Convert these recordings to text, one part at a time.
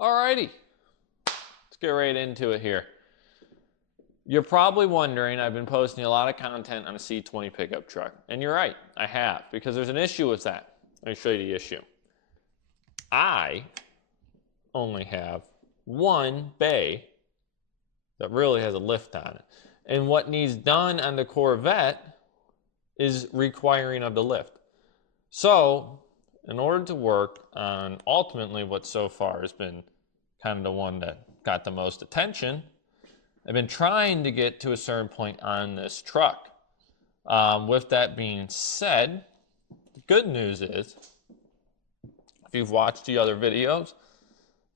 Alrighty, let's get right into it here. You're probably wondering, I've been posting a lot of content on a C20 pickup truck. And you're right, I have, because there's an issue with that. Let me show you the issue. I only have one bay that really has a lift on it. And what needs done on the Corvette is requiring of the lift. So, in order to work on ultimately what so far has been kind of the one that got the most attention, I've been trying to get to a certain point on this truck. With that being said, the good news is, if you've watched the other videos,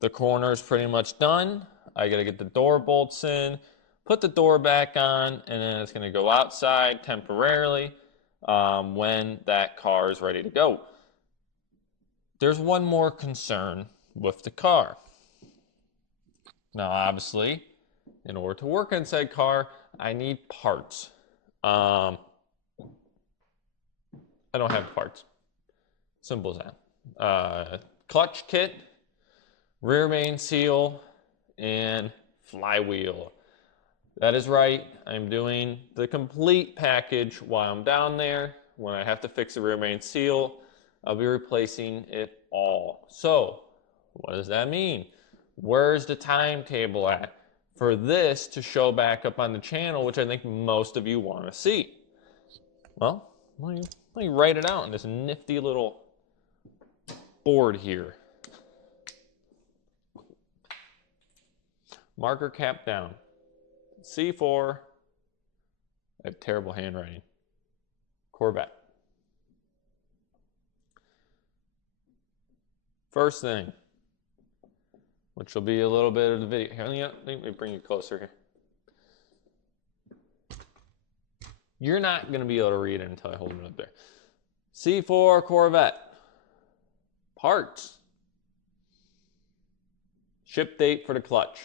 the corner is pretty much done. I gotta get the door bolts in, put the door back on, and then it's gonna go outside temporarily when that car is ready to go. There's one more concern with the car. Now, obviously, in order to work on said car, I need parts. I don't have parts. Simple as that. Clutch kit, rear main seal, and flywheel. That is right. I'm doing the complete package while I'm down there. When I have to fix the rear main seal, I'll be replacing it all. So, what does that mean? Where's the timetable at for this to show back up on the channel, which I think most of you want to see? Well, let me write it out on this nifty little board here. Marker cap down. C4. I have terrible handwriting. Corvette. First thing, which will be a little bit of the video. Here, let me bring you closer here. You're not going to be able to read it until I hold it up there. C4 Corvette. Parts. Ship date for the clutch.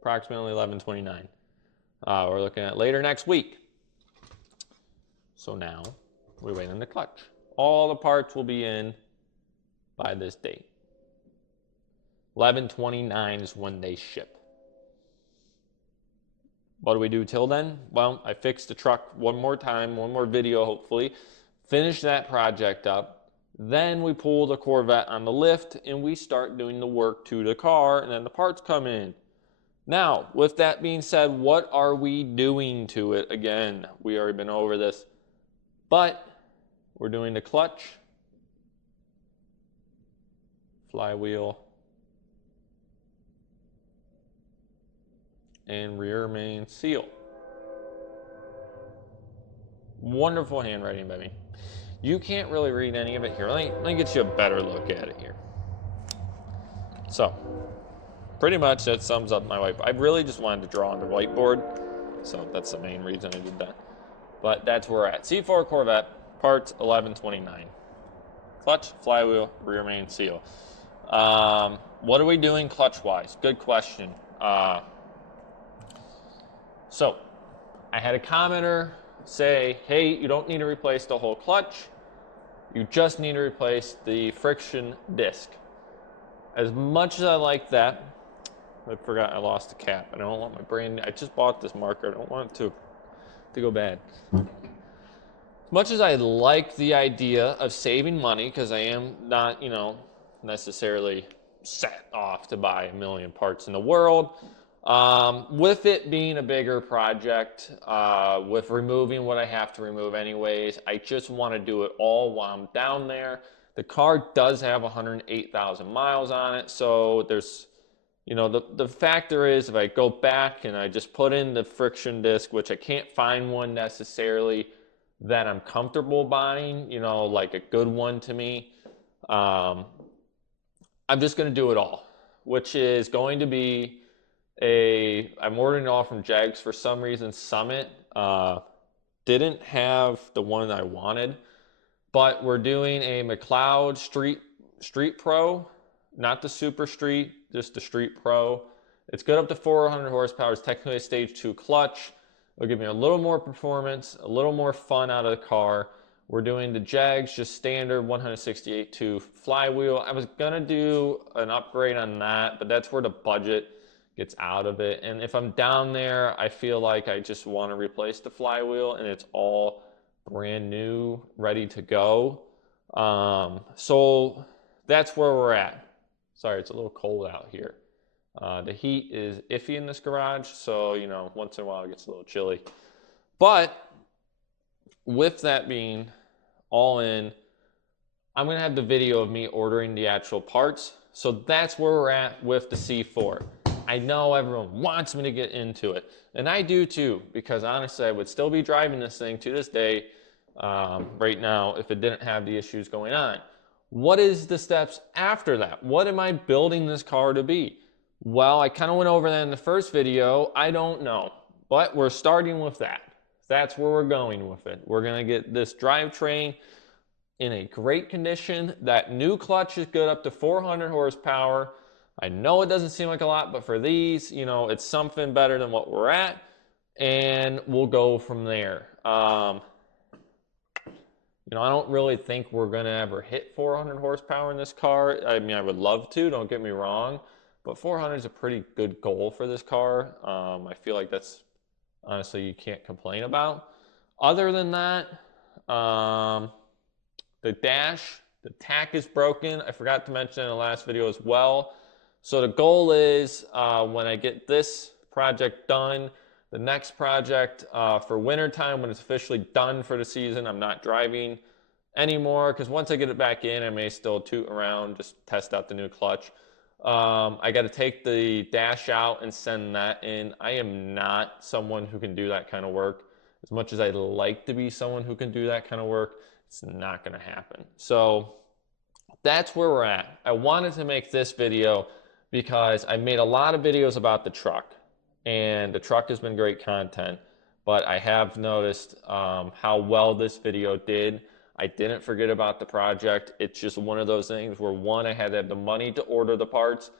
Approximately 11/29. We're looking at later next week. So now we wait on the clutch. All the parts will be in by this date. 11/29 is when they ship. What do we do till then? Well, I fixed the truck one more time, one more video hopefully, finish that project up, then we pull the Corvette on the lift and we start doing the work to the car, and then the parts come in. Now, with that being said, what are we doing to it? Again, we already been over this, but we're doing the clutch, flywheel, and rear main seal. Wonderful handwriting by me. You can't really read any of it here. Let me get you a better look at it here. So, pretty much that sums up my whiteboard. I really just wanted to draw on the whiteboard, so that's the main reason I did that. But that's where we're at. C4 Corvette, parts 11/29. Clutch, flywheel, rear main seal. What are we doing clutch-wise? Good question. So, I had a commenter say, hey, you don't need to replace the whole clutch. You just need to replace the friction disc. As much as I like that, I forgot I lost the cap. I don't want my brain, I just bought this marker. I don't want it to go bad. As much as I like the idea of saving money, because I am not, necessarily set off to buy a million parts in the world, with it being a bigger project, with removing what I have to remove anyways, I just want to do it all while I'm down there. The car does have 108,000 miles on it, so there's, the factor is if I go back and I just put in the friction disc, which I can't find one necessarily that I'm comfortable buying, like a good one to me, I'm just going to do it all, which is going to be I'm ordering it all from Jags for some reason. Summit didn't have the one I wanted, but we're doing a McLeod Street Pro, not the Super Street, just the Street Pro. It's good up to 400 horsepower. It's technically a stage 2 clutch. It'll give me a little more performance, a little more fun out of the car We're doing the Jags, just standard 168 tooth flywheel. I was gonna do an upgrade on that, but that's where the budget gets out of it. And if I'm down there, I feel like I just want to replace the flywheel, and it's all brand new, ready to go. So that's where we're at. Sorry, it's a little cold out here. The heat is iffy in this garage, so once in a while it gets a little chilly. But with that being all in, I'm gonna have the video of me ordering the actual parts. So that's where we're at with the C4. I know everyone wants me to get into it, and I do too, because honestly, I would still be driving this thing to this day right now if it didn't have the issues going on. What is the steps after that? What am I building this car to be? Well, I kind of went over that in the first video. I don't know, but we're starting with that. That's where we're going with it. We're gonna get this drivetrain in a great condition. That new clutch is good up to 400 horsepower. I know it doesn't seem like a lot, but for these, it's something better than what we're at, and we'll go from there. I don't really think we're gonna ever hit 400 horsepower in this car. I mean, I would love to, don't get me wrong, but 400 is a pretty good goal for this car. I feel like that's honestly you can't complain about. Other than that, the dash, the tack is broken. I forgot to mention in the last video as well. So the goal is when I get this project done, the next project for wintertime, when it's officially done for the season, I'm not driving anymore, because once I get it back in, I may still toot around, just test out the new clutch. I got to take the dash out and send that in. I am not someone who can do that kind of work. As much as I'd like to be someone who can do that kind of work, it's not going to happen. So that's where we're at. I wanted to make this video because I made a lot of videos about the truck, and the truck has been great content, but I have noticed how well this video did. I didn't forget about the project. It's just one of those things where, one, I had to have the money to order the parts.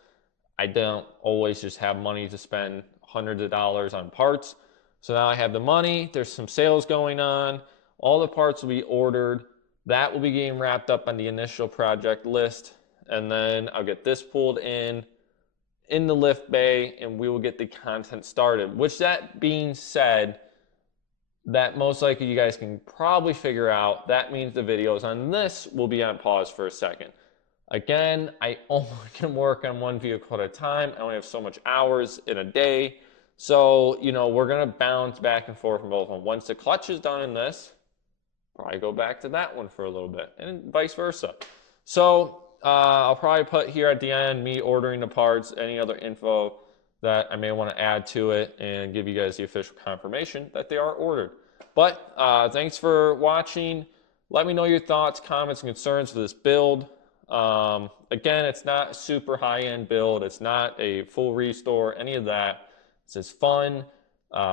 I don't always just have money to spend hundreds of dollars on parts. So now I have the money. There's some sales going on. All the parts will be ordered. That will be getting wrapped up on the initial project list. And then I'll get this pulled in the lift bay, and we will get the content started. Which, that being said, that most likely you guys can probably figure out, that means the videos on this will be on pause for a second. Again, I only can work on one vehicle at a time. I only have so much hours in a day. So, we're gonna bounce back and forth from both of them. Once the clutch is done in this, probably go back to that one for a little bit, and vice versa. So I'll probably put here at the end me ordering the parts, any other info that I may want to add to it, and give you guys the official confirmation that they are ordered. But thanks for watching. Let me know your thoughts, comments, and concerns for this build. Again, it's not a super high-end build. It's not a full restore, any of that. It's just fun.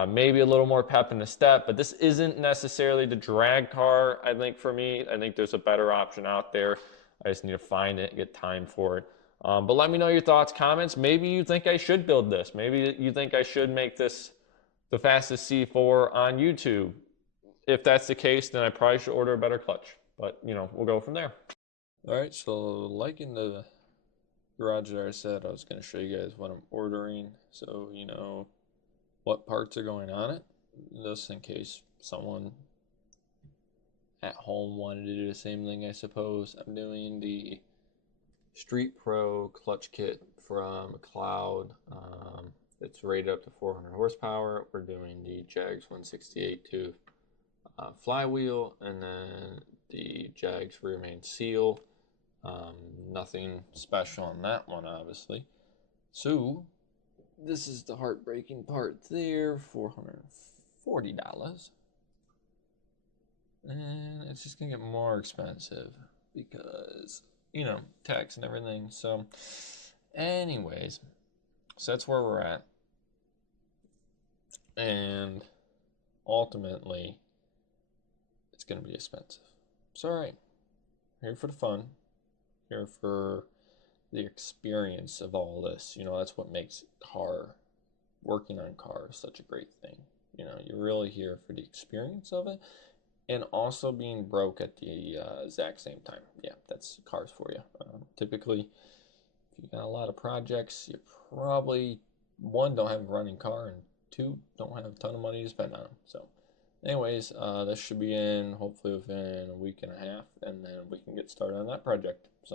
Maybe a little more pep in the step, but this isn't necessarily the drag car, I think, for me. I think there's a better option out there. I just need to find it and get time for it. But let me know your thoughts, comments. Maybe you think I should build this. Maybe you think I should make this the fastest C4 on YouTube. If that's the case, then I probably should order a better clutch. But, we'll go from there. All right, so like in the garage there, I said I was going to show you guys what I'm ordering, so you know what parts are going on it, just in case someone at home wanted to do the same thing. I suppose I'm doing the Street Pro clutch kit from McLeod. It's rated up to 400 horsepower. We're doing the Jags 168 tooth flywheel, and then the Jags rear main seal. Nothing special on that one, obviously. So this is the heartbreaking part there, $440. And it's just gonna get more expensive because, tax and everything. So anyways, so that's where we're at. And ultimately, it's gonna be expensive. It's all right. Here for the fun. Here for the experience of all this. That's what makes working on cars such a great thing. You're really here for the experience of it. and also being broke at the exact same time. Yeah, that's cars for you. Typically, if you got a lot of projects, you probably, one, don't have a running car, and two, don't have a ton of money to spend on them. So, anyways, this should be in hopefully within a week and a half, and then we can get started on that project. So.